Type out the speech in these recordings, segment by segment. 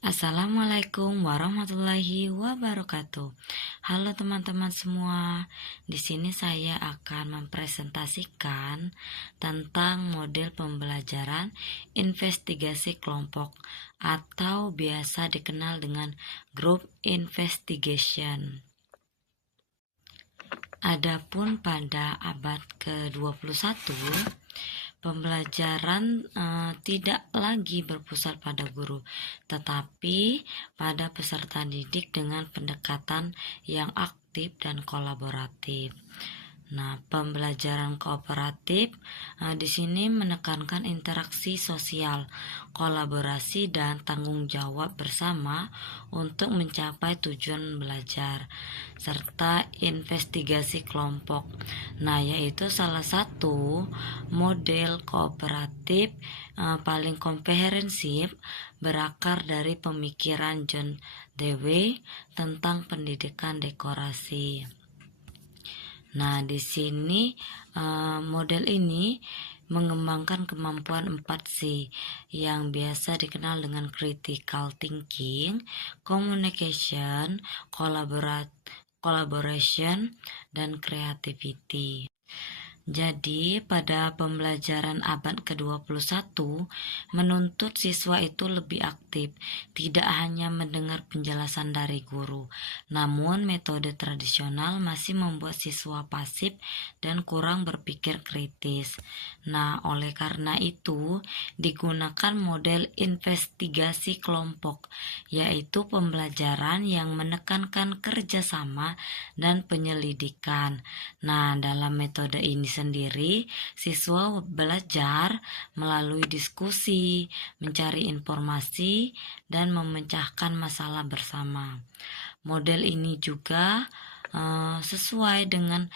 Assalamualaikum warahmatullahi wabarakatuh. Halo teman-teman semua. Di sini saya akan mempresentasikan tentang model pembelajaran investigasi kelompok atau biasa dikenal dengan group investigation. Adapun pada abad ke-21, pembelajaran tidak lagi berpusat pada guru, tetapi pada peserta didik dengan pendekatan yang aktif dan kolaboratif. Nah, pembelajaran kooperatif di sini menekankan interaksi sosial, kolaborasi dan tanggung jawab bersama untuk mencapai tujuan belajar, serta investigasi kelompok. Nah, yaitu salah satu model kooperatif paling komprehensif berakar dari pemikiran John Dewey tentang pendidikan dekorasi. Nah, di sini model ini mengembangkan kemampuan 4C yang biasa dikenal dengan critical thinking, communication, collaboration, dan creativity. Jadi, pada pembelajaran abad ke-21 menuntut siswa itu lebih aktif, tidak hanya mendengar penjelasan dari guru. Namun, metode tradisional masih membuat siswa pasif dan kurang berpikir kritis. Nah, oleh karena itu, digunakan model investigasi kelompok, yaitu pembelajaran yang menekankan kerjasama dan penyelidikan. Nah, dalam metode ini sendiri, siswa belajar melalui diskusi, mencari informasi, dan memecahkan masalah bersama. Model ini juga sesuai dengan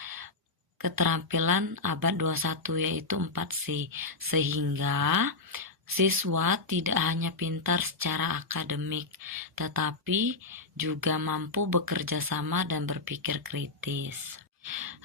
keterampilan abad 21 yaitu 4C, sehingga siswa tidak hanya pintar secara akademik, tetapi juga mampu bekerja sama dan berpikir kritis.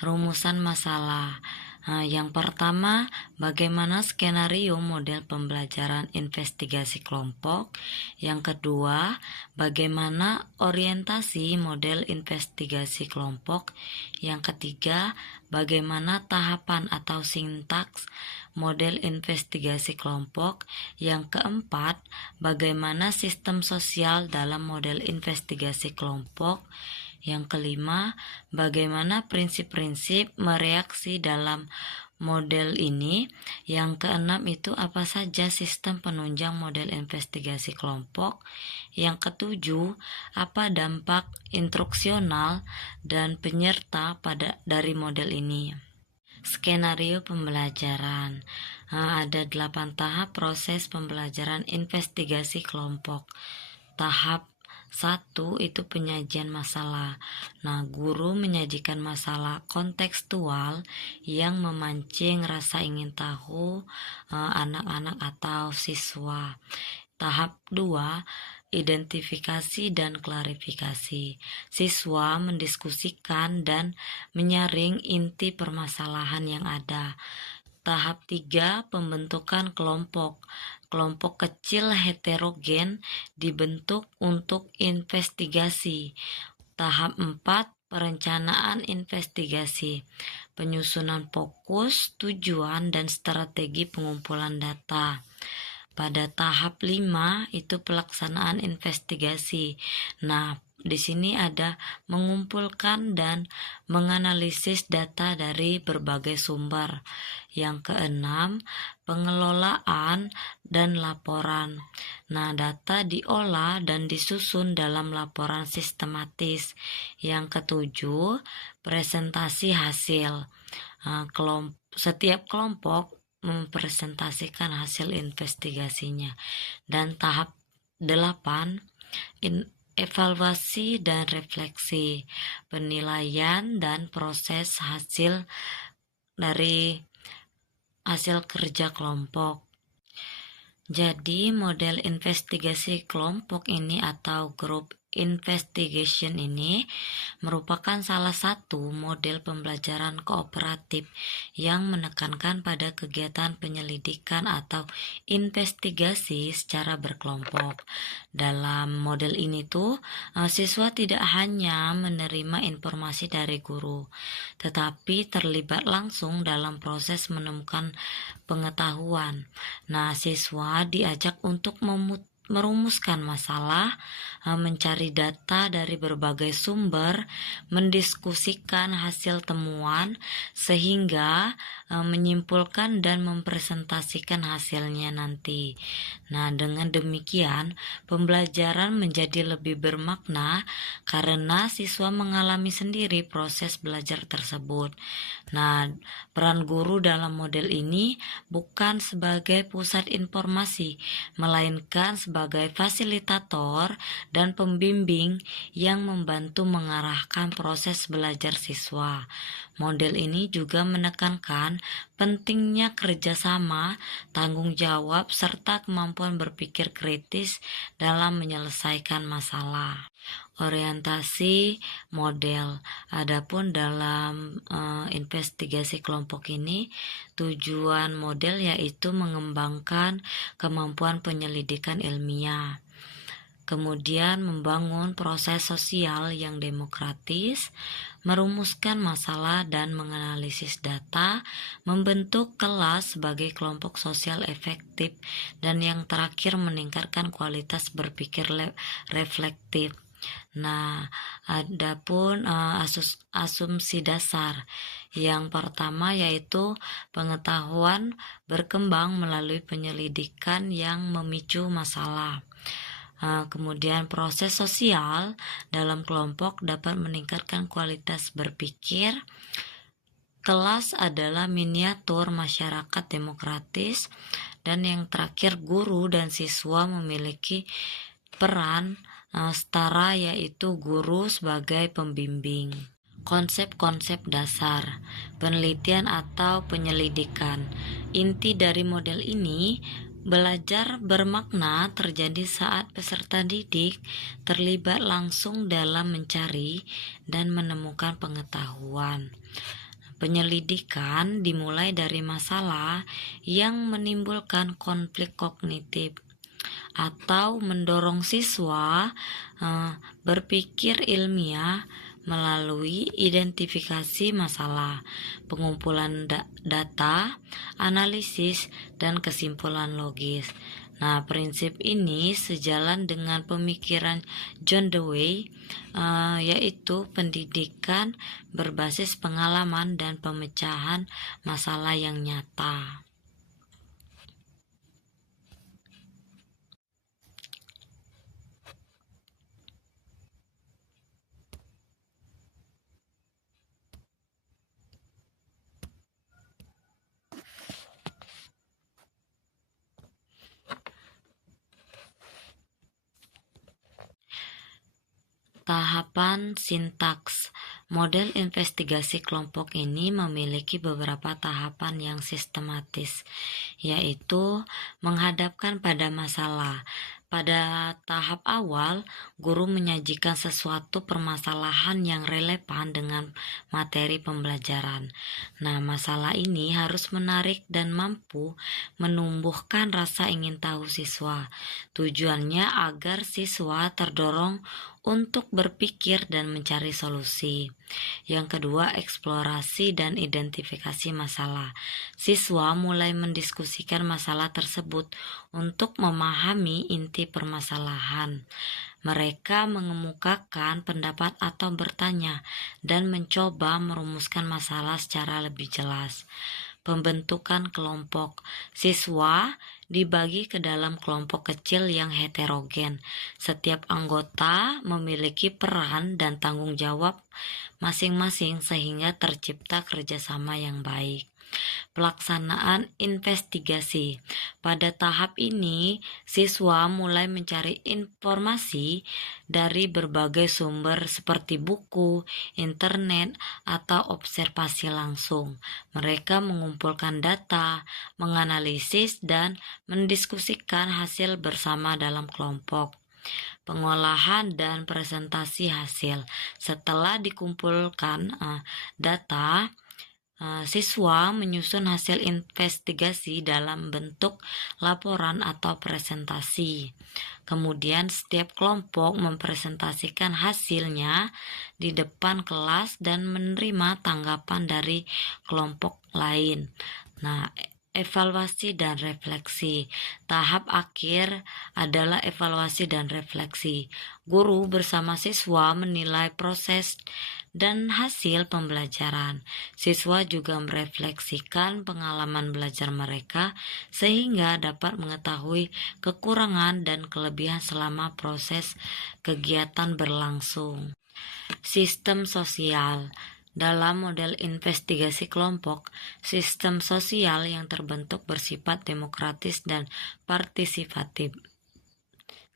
Rumusan masalah. Yang pertama, bagaimana skenario model pembelajaran investigasi kelompok. Yang kedua, bagaimana orientasi model investigasi kelompok. Yang ketiga, bagaimana tahapan atau sintaks model investigasi kelompok. Yang keempat, bagaimana sistem sosial dalam model investigasi kelompok. Yang kelima, bagaimana prinsip-prinsip mereaksi dalam model ini. Yang keenam itu apa saja sistem penunjang model investigasi kelompok. Yang ketujuh, apa dampak instruksional dan penyerta dari model ini. Skenario pembelajaran. Ada 8 tahap proses pembelajaran investigasi kelompok. Tahap 1 itu penyajian masalah. Nah, guru menyajikan masalah kontekstual yang memancing rasa ingin tahu anak-anak atau siswa. Tahap 2, identifikasi dan klarifikasi. Siswa mendiskusikan dan menyaring inti permasalahan yang ada. Tahap 3, pembentukan kelompok. Kelompok kecil heterogen dibentuk untuk investigasi. Tahap 4, perencanaan investigasi. Penyusunan fokus, tujuan, dan strategi pengumpulan data. Pada tahap 5 itu pelaksanaan investigasi. Nah, di sini ada mengumpulkan dan menganalisis data dari berbagai sumber. Yang keenam, pengelolaan dan laporan. Nah, data diolah dan disusun dalam laporan sistematis. Yang ketujuh, presentasi hasil. Setiap kelompok mempresentasikan hasil investigasinya. Dan tahap 8, evaluasi dan refleksi, penilaian dan proses hasil dari hasil kerja kelompok. Jadi model investigasi kelompok ini atau group investigation ini merupakan salah satu model pembelajaran kooperatif yang menekankan pada kegiatan penyelidikan atau investigasi secara berkelompok. Dalam model ini siswa tidak hanya menerima informasi dari guru, tetapi terlibat langsung dalam proses menemukan pengetahuan. Nah, siswa diajak untuk merumuskan masalah, mencari data dari berbagai sumber, mendiskusikan hasil temuan, sehingga menyimpulkan dan mempresentasikan hasilnya nanti. Nah, dengan demikian, pembelajaran menjadi lebih bermakna karena siswa mengalami sendiri proses belajar tersebut. Nah, peran guru dalam model ini bukan sebagai pusat informasi, melainkan sebagai fasilitator dan pembimbing yang membantu mengarahkan proses belajar siswa. Model ini juga menekankan pentingnya kerjasama, tanggung jawab, serta kemampuan berpikir kritis dalam menyelesaikan masalah. Orientasi model. Adapun dalam investigasi kelompok ini, tujuan model yaitu mengembangkan kemampuan penyelidikan ilmiah, kemudian membangun proses sosial yang demokratis, merumuskan masalah dan menganalisis data, membentuk kelas sebagai kelompok sosial efektif, dan yang terakhir meningkatkan kualitas berpikir reflektif. Nah, adapun asumsi dasar yang pertama yaitu pengetahuan berkembang melalui penyelidikan yang memicu masalah. Kemudian proses sosial dalam kelompok dapat meningkatkan kualitas berpikir. Kelas adalah miniatur masyarakat demokratis. Dan yang terakhir, guru dan siswa memiliki peran setara, yaitu guru sebagai pembimbing. Konsep-konsep dasar penelitian atau penyelidikan. Inti dari model ini, belajar bermakna terjadi saat peserta didik terlibat langsung dalam mencari dan menemukan pengetahuan. Penyelidikan dimulai dari masalah yang menimbulkan konflik kognitif atau mendorong siswa berpikir ilmiah melalui identifikasi masalah, pengumpulan data, analisis, dan kesimpulan logis. Nah, prinsip ini sejalan dengan pemikiran John Dewey, yaitu pendidikan berbasis pengalaman dan pemecahan masalah yang nyata. Tahapan sintaks. Model investigasi kelompok ini memiliki beberapa tahapan yang sistematis, yaitu menghadapkan pada masalah. Pada tahap awal, guru menyajikan sesuatu permasalahan yang relevan dengan materi pembelajaran. Nah, masalah ini harus menarik dan mampu menumbuhkan rasa ingin tahu siswa. Tujuannya agar siswa terdorong untuk berpikir dan mencari solusi. Yang kedua, eksplorasi dan identifikasi masalah. Siswa mulai mendiskusikan masalah tersebut untuk memahami inti permasalahan. Mereka mengemukakan pendapat atau bertanya dan mencoba merumuskan masalah secara lebih jelas. Pembentukan kelompok. Siswa dibagi ke dalam kelompok kecil yang heterogen. Setiap anggota memiliki peran dan tanggung jawab masing-masing sehingga tercipta kerjasama yang baik. Pelaksanaan investigasi. Pada tahap ini, siswa mulai mencari informasi dari berbagai sumber seperti buku, internet, atau observasi langsung. Mereka mengumpulkan data, menganalisis, dan mendiskusikan hasil bersama dalam kelompok. Pengolahan dan presentasi hasil. Setelah dikumpulkan data, siswa menyusun hasil investigasi dalam bentuk laporan atau presentasi. Kemudian setiap kelompok mempresentasikan hasilnya di depan kelas dan menerima tanggapan dari kelompok lain. Nah, evaluasi dan refleksi. Tahap akhir adalah evaluasi dan refleksi. Guru bersama siswa menilai proses dan hasil pembelajaran. Siswa juga merefleksikan pengalaman belajar mereka sehingga dapat mengetahui kekurangan dan kelebihan selama proses kegiatan berlangsung. Sistem sosial. Dalam model investigasi kelompok, sistem sosial yang terbentuk bersifat demokratis dan partisipatif.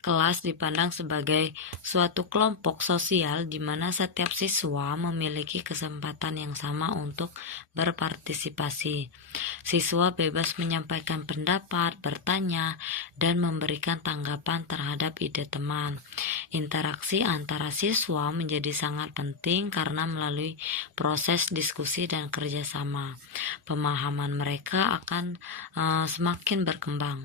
Kelas dipandang sebagai suatu kelompok sosial di mana setiap siswa memiliki kesempatan yang sama untuk berpartisipasi. Siswa bebas menyampaikan pendapat, bertanya, dan memberikan tanggapan terhadap ide teman. Interaksi antara siswa menjadi sangat penting karena melalui proses diskusi dan kerjasama, pemahaman mereka akan semakin berkembang.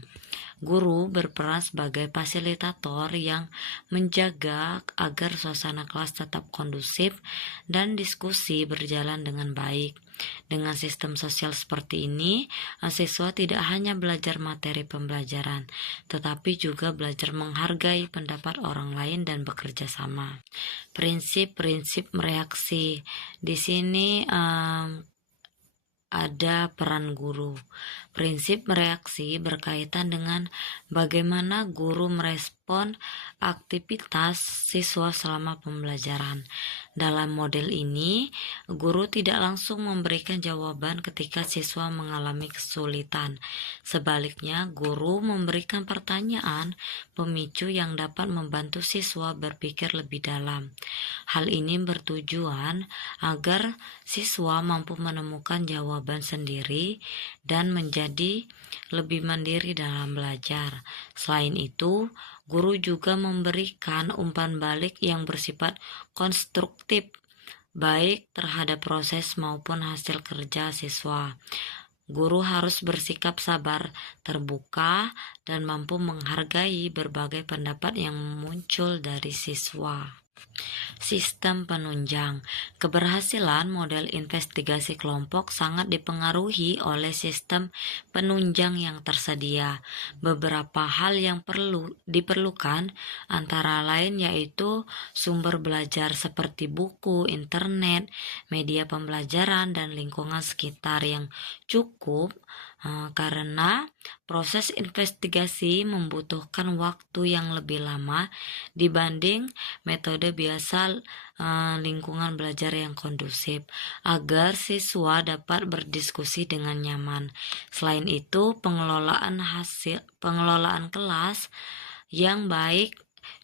Guru berperan sebagai fasilitator yang menjaga agar suasana kelas tetap kondusif dan diskusi berjalan dengan baik. Dengan sistem sosial seperti ini, siswa tidak hanya belajar materi pembelajaran, tetapi juga belajar menghargai pendapat orang lain dan bekerja sama. Prinsip-prinsip mereaksi. Di sini ada peran guru. Prinsip mereaksi berkaitan dengan bagaimana guru merespon aktivitas siswa selama pembelajaran. Dalam model ini, guru tidak langsung memberikan jawaban ketika siswa mengalami kesulitan. Sebaliknya, guru memberikan pertanyaan pemicu yang dapat membantu siswa berpikir lebih dalam. Hal ini bertujuan agar siswa mampu menemukan jawaban sendiri dan menjadi lebih mandiri dalam belajar. Selain itu, guru juga memberikan umpan balik yang bersifat konstruktif, baik terhadap proses maupun hasil kerja siswa. Guru harus bersikap sabar, terbuka, dan mampu menghargai berbagai pendapat yang muncul dari siswa. Sistem penunjang. Keberhasilan model investigasi kelompok sangat dipengaruhi oleh sistem penunjang yang tersedia. Beberapa hal yang diperlukan antara lain yaitu sumber belajar seperti buku, internet, media pembelajaran, dan lingkungan sekitar yang cukup karena proses investigasi membutuhkan waktu yang lebih lama dibanding metode biasa. Lingkungan belajar yang kondusif agar siswa dapat berdiskusi dengan nyaman. Selain itu, pengelolaan kelas yang baik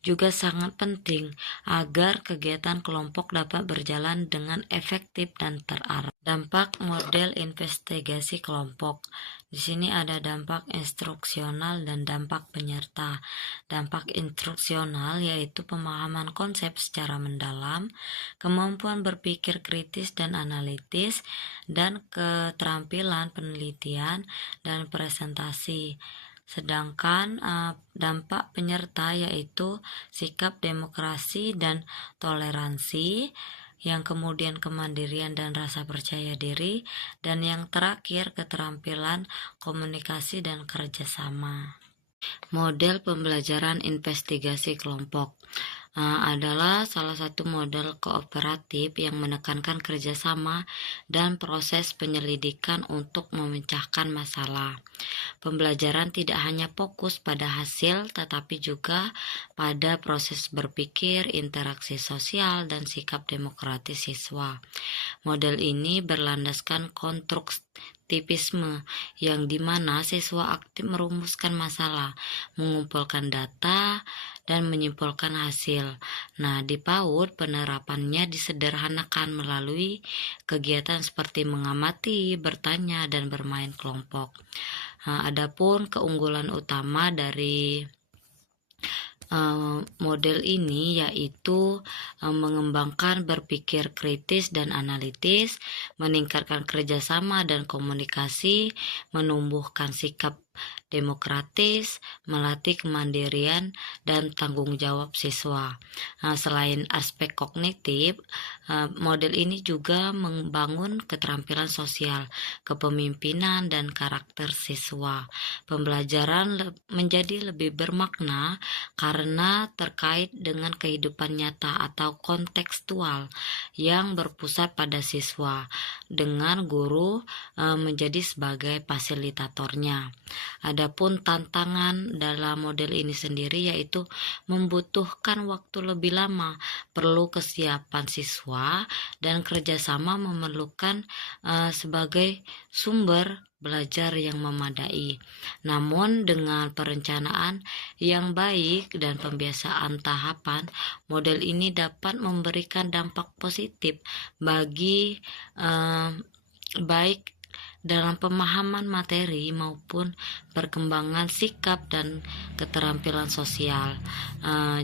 juga sangat penting agar kegiatan kelompok dapat berjalan dengan efektif dan terarah. Dampak model investigasi kelompok. Di sini ada dampak instruksional dan dampak penyerta. Dampak instruksional yaitu pemahaman konsep secara mendalam, kemampuan berpikir kritis dan analitis, dan keterampilan penelitian dan presentasi. Sedangkan dampak penyerta yaitu sikap demokrasi dan toleransi, yang kemudian kemandirian dan rasa percaya diri, dan yang terakhir keterampilan komunikasi dan kerjasama. Model pembelajaran investigasi kelompok adalah salah satu model kooperatif yang menekankan kerjasama dan proses penyelidikan untuk memecahkan masalah. Pembelajaran tidak hanya fokus pada hasil, tetapi juga pada proses berpikir, interaksi sosial, dan sikap demokratis siswa. Model ini berlandaskan konstruktivisme, yang dimana siswa aktif merumuskan masalah, mengumpulkan data, dan menyimpulkan hasil. Nah, di PAUD penerapannya disederhanakan melalui kegiatan seperti mengamati, bertanya, dan bermain kelompok. Adapun keunggulan utama dari Model ini yaitu mengembangkan berpikir kritis dan analitis, meningkatkan kerjasama dan komunikasi, menumbuhkan sikap demokratis, melatih kemandirian dan tanggung jawab siswa. Selain aspek kognitif, model ini juga membangun keterampilan sosial, kepemimpinan, dan karakter siswa. Pembelajaran menjadi lebih bermakna karena terkait dengan kehidupan nyata atau kontekstual yang berpusat pada siswa, dengan guru menjadi sebagai fasilitatornya. Adapun tantangan dalam model ini sendiri yaitu membutuhkan waktu lebih lama, perlu kesiapan siswa, dan kerjasama memerlukan sebagai sumber belajar yang memadai. Namun dengan perencanaan yang baik dan pembiasaan tahapan, model ini dapat memberikan dampak positif bagi baik dalam pemahaman materi maupun perkembangan sikap dan keterampilan sosial.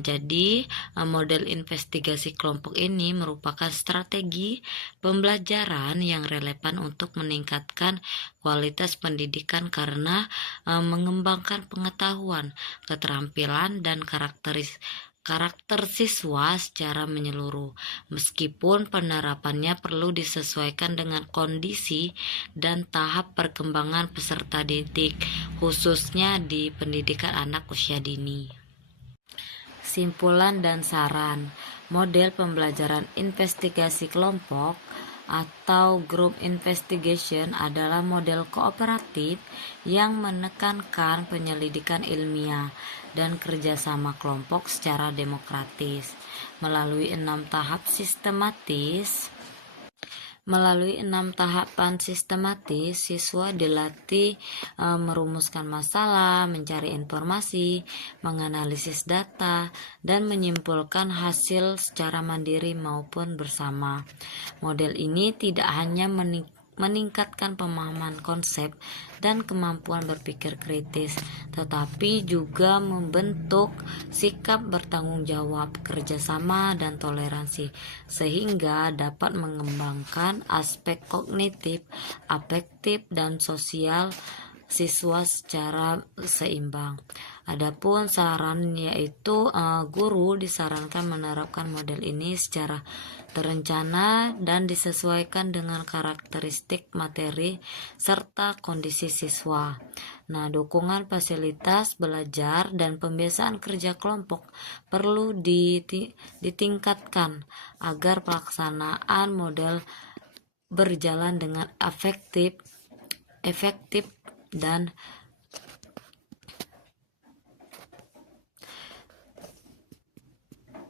Jadi model investigasi kelompok ini merupakan strategi pembelajaran yang relevan untuk meningkatkan kualitas pendidikan karena mengembangkan pengetahuan, keterampilan, dan karakter siswa secara menyeluruh, meskipun penerapannya perlu disesuaikan dengan kondisi dan tahap perkembangan peserta didik, khususnya di pendidikan anak usia dini. Simpulan dan saran. Model pembelajaran investigasi kelompok atau group investigation adalah model kooperatif yang menekankan penyelidikan ilmiah dan kerjasama kelompok secara demokratis melalui 6 tahapan sistematis. Siswa dilatih merumuskan masalah, mencari informasi, menganalisis data, dan menyimpulkan hasil secara mandiri maupun bersama. Model ini tidak hanya meningkatkan pemahaman konsep dan kemampuan berpikir kritis, tetapi juga membentuk sikap bertanggung jawab, kerjasama, dan toleransi, sehingga dapat mengembangkan aspek kognitif, afektif, dan sosial siswa secara seimbang. Adapun saran yaitu guru disarankan menerapkan model ini secara terencana dan disesuaikan dengan karakteristik materi serta kondisi siswa. Nah, dukungan fasilitas belajar dan pembiasaan kerja kelompok perlu ditingkatkan agar pelaksanaan model berjalan dengan efektif dan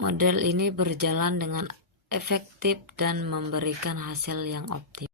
model ini berjalan dengan efektif dan memberikan hasil yang optimal.